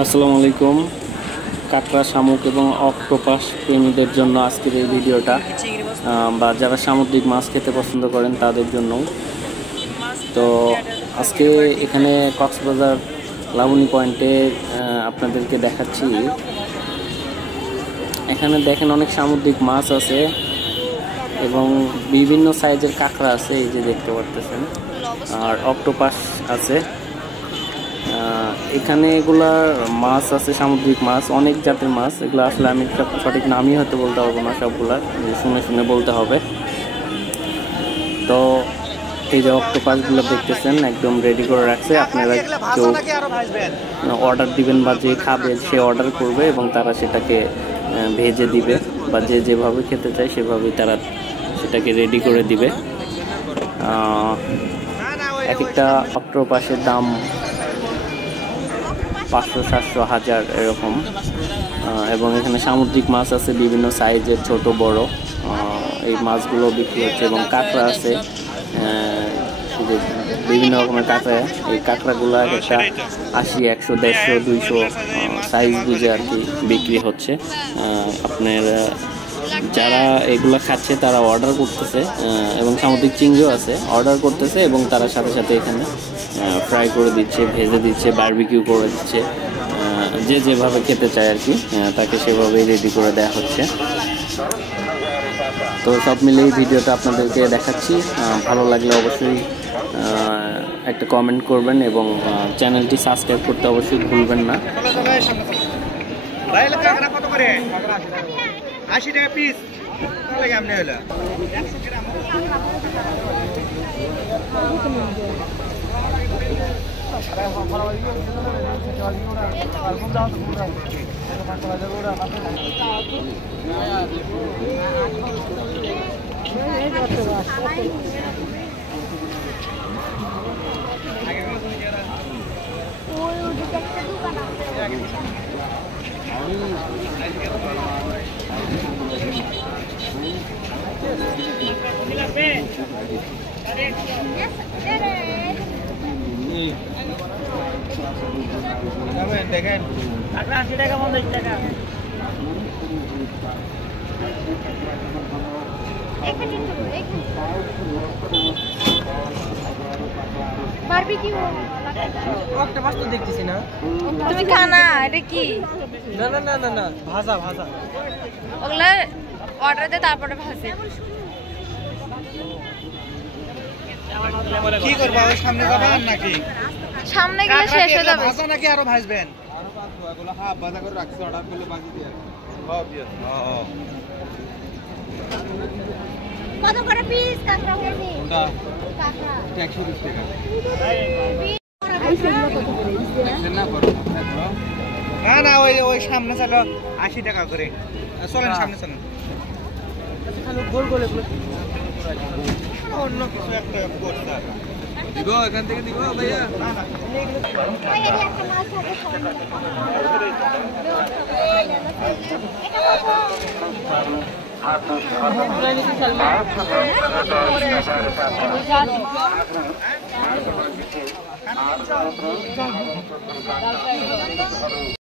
আসসালামু আলাইকুম। কাঁকড়া, শামুক এবং অক্টোপাস প্রেমীদের জন্য আজকের এই ভিডিওটা, বা যারা সামুদ্রিক মাছ খেতে পছন্দ করেন তাদের জন্য। তো আজকে এখানে কক্সবাজার লাবণী পয়েন্টে আপনাদেরকে দেখাচ্ছি। এখানে দেখেন অনেক সামুদ্রিক মাছ আছে এবং বিভিন্ন সাইজের কাঁকড়া আছে, এই যে দেখতে পারতেছেন, আর অক্টোপাস আছে। এখানে এগুলা মাছ আছে, সামুদ্রিক মাছ, অনেক জাতের মাছ। এগুলো আসলে আমি সঠিক নামই হয়তো বলতে পারবো না, সবগুলা শুনে শুনে বলতে হবে। তো এই যে অক্টোপাসগুলো দেখতেছেন একদম রেডি করে রাখছে। আপনারা কেউ অর্ডার দিবেন বা যে খাবে সে অর্ডার করবে এবং তারা সেটাকে ভেজে দিবে, বা যে যেভাবে খেতে চায় সেভাবেই তারা সেটাকে রেডি করে দিবে। এক একটা অক্টোপাসের দাম 500, 700, 1000 এরকম। এবং এখানে সামুদ্রিক মাছ আছে বিভিন্ন সাইজের, ছোট বড়। এই মাছগুলো বিক্রি হচ্ছে এবং কাঁকড়া আছে, বিভিন্ন রকমের কাঁকড়া। এই কাঁকড়াগুলো একটা 80, 100, 150, 200 সাইজ বুঝে আর কি বিক্রি হচ্ছে। আপনার যারা এগুলো খাচ্ছে তারা অর্ডার করতেছে, এবং সামুদ্রিক চিংড়িও আছে, অর্ডার করতেছে এবং তারা সাথে সাথে এখানে ফ্রাই করে দিচ্ছে, ভেজে দিচ্ছে, বারবিকিউ করে দিচ্ছে। যে যেভাবে খেতে চায় আর কি তাকে সেভাবেই রেডি করে দেওয়া হচ্ছে। তো সব মিলে এই ভিডিওটা আপনাদেরকে দেখাচ্ছি। ভালো লাগলে অবশ্যই একটা কমেন্ট করবেন এবং চ্যানেলটি সাবস্ক্রাইব করতে অবশ্যই ভুলবেন না। 80 টাকা পিস লাগে আপনি হলো দেখেন 80 টাকা 50 টাকা বারবিকিউ অক্টোপাস তো দেখতেছি না। তুমি খানা এটা কি? না না না না না, ভাজা ভাজা। ওগুলা অর্ডার দে, তারপরে ভাজে। কি করবা, ওই সামনে যাবেন নাকি? সামনে গেলে শেষ হয়ে যাবে। ভাজা নাকি আরো ভাজবেন? এগুলো হাফ ভাজা করে রাখছি, অর্ডার করলে ভাজি দিয়ে। হ্যাঁ বিয়ার। হ্যাঁ কত করে পিস কাঁকড়া হয়েছে? কোনটা? কাঁকড়া 120 টাকা। না না, ওই ওই সামনে চলো 80 টাকা করে। চলেন সামনে চলেন। খালি গোল গোল এগুলো অন্য কিছু একটা করতে দিব, এখান থেকে দিব ভাইয়া। না না, ওই এর একটা মাছ থাকে সামনে। এটা কত?